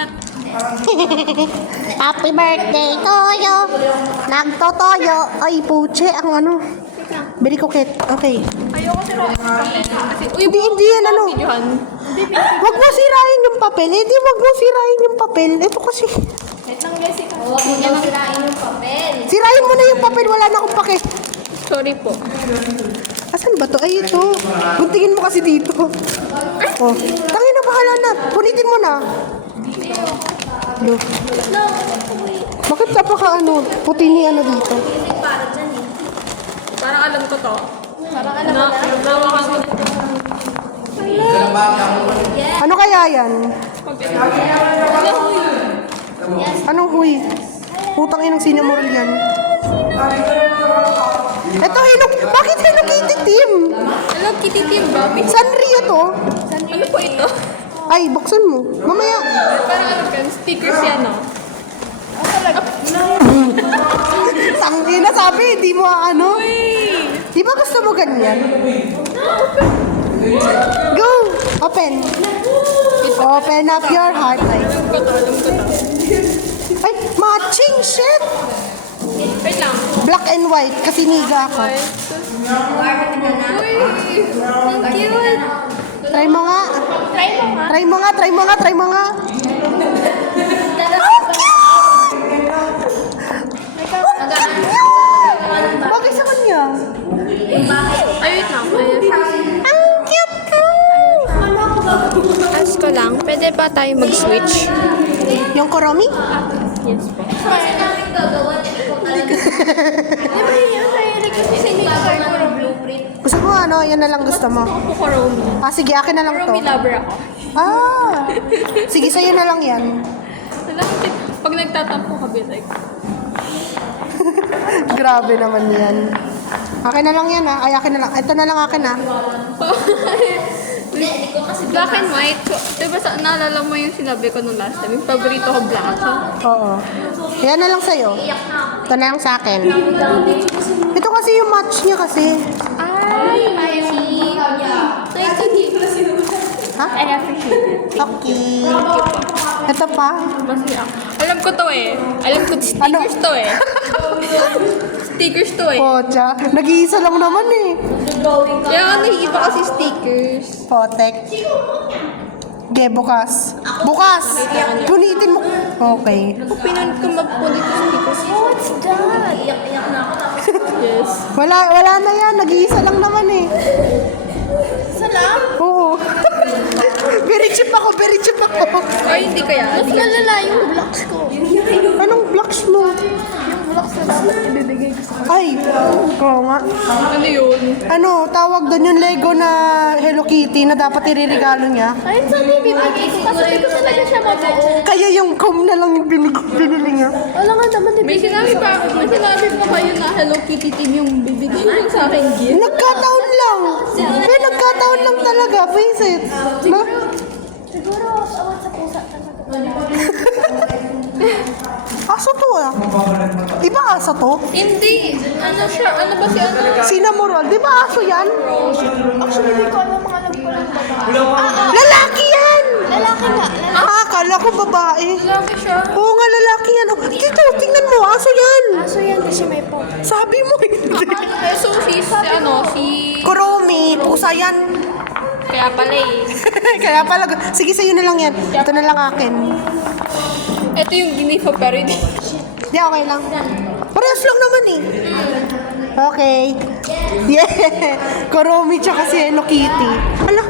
donut. Happy birthday to you. Nagtotoyo. Ay, puche. Ang ano. Very coquette. Okay. Ayoko sila. Kasi, uy, Hindi yan ano. videohan. Wag mo sirain yung papel. Hindi, wag mo sirain yung papel. Ito kasi. Wait lang, Jessica. Huwag mo daw sirain yung papel. Sirain mo na yung papel. Wala na akong pake. Sorry po. Asan ba to? Ay, ito. Guntingin mo kasi dito. Oh. Tangin na, bahala na. Punitin mo na. Lo. Bakit napaka ano? Puti ni ano dito? Para dyan eh. Parang alam ko to. Parang alam mo na. Nawakan ko. Ano kaya yan? Anong huy? Putang inang sinamurol yan. Ito, bakit Hello Kitty team? Hello, Kitty Team, Bobby. Sanrio to? Ano po ito? Ay, buksan mo. Mamaya. Parang ano yan, stickers yan, no? Tangin na sabi, di mo ano. Di ba gusto mo ganyan? Go! Open. Open up your heart. Ay, Alam ko to. ay matching shit! Wait lang. Black and white, kasi niga ako. Uy, ang cute. Try mo nga. Try mo nga. Try mo nga. Bagay sa kanya. Ay, wait lang. Ayan. Ang cute ko! Ask ko lang, pwede ba tayo mag-switch? Yung Kuromi? Yes po. Kasi namin gagawa na ikaw talaga. Di ba yun? Kasi sinig-try ko ng blueprint. Gusto mo ano? Yan na lang gusto mo. Ako po Karomi. Ah, sige, akin na lang to. Karomi lover ako. Ah! Sige, sa'yo na lang yan. Alam mo, pag nagtatampo ka, be like, Grabe naman yan. Akin na lang yan ah. Ay, akin na lang. Ito na lang akin ah. Hindi ko kasi black and white. So, diba naalala mo yung sinabi ko nung last time? Yung paborito ko black. So, Oo. Yan na lang sa'yo. Ito na lang sa akin. Ito kasi yung match niya kasi. ay, thank you. Ha? I appreciate it. Okay. Ito pa. Masaya. Alam ko to eh. Alam ko stickers to eh. Stickers to eh. Pocha. Nag-iisa lang naman eh. Kaya nga naiiba kasi stickers. Potek. Okay, bukas. Bukas! Punitin mo. Okay. Kung pinunod ko magpunit yung stickers. What's that? iyak-iyak na ako. Yes. Wala na yan. Nag-iisa lang naman eh. Salam? Oo. Very cheap ako. Ay, hindi kaya. Mas malala yung blocks ko. Anong blocks mo? Yung blocks na dapat ibibigay ko sa Ay, oo nga. Ano yun? Ano, tawag doon yung Lego na Hello Kitty na dapat iririgalo niya. Ayun, sabi ibibigay ko kasi hindi ko talaga siya mabuo. Kaya yung comb na lang yung binili niya. Wala nga naman May sinabi pa kayo na Hello Kitty team yung bibigay mo sa akin gift. Nagkataon lang. Pero nagkataon lang talaga. Face it. No? Siguro, awat sa pusa talaga. Aso to ah. Iba aso to? Hindi. Ano siya? Ano ba si ano? Sinamurol. Di ba aso yan? Actually, hindi ko alam mga alam ko lang babae. Lalaki yan! Lalaki nga. Ah, akala ko babae. Lalaki siya. Oo nga, lalaki yan. Oh, dito, tingnan mo. Aso yan. Aso yan kasi may pop. Sabi mo hindi. Eh, so si Kuromi, pusa yan. Kaya pala eh. Kaya pala, sige sa'yo na lang yan. Ito na lang akin. Ito yung ginifo pero hindi. Di, okay lang. Parehas lang naman eh. Okay. Yeah. Kuromi tsaka si Hello Kitty. Ala,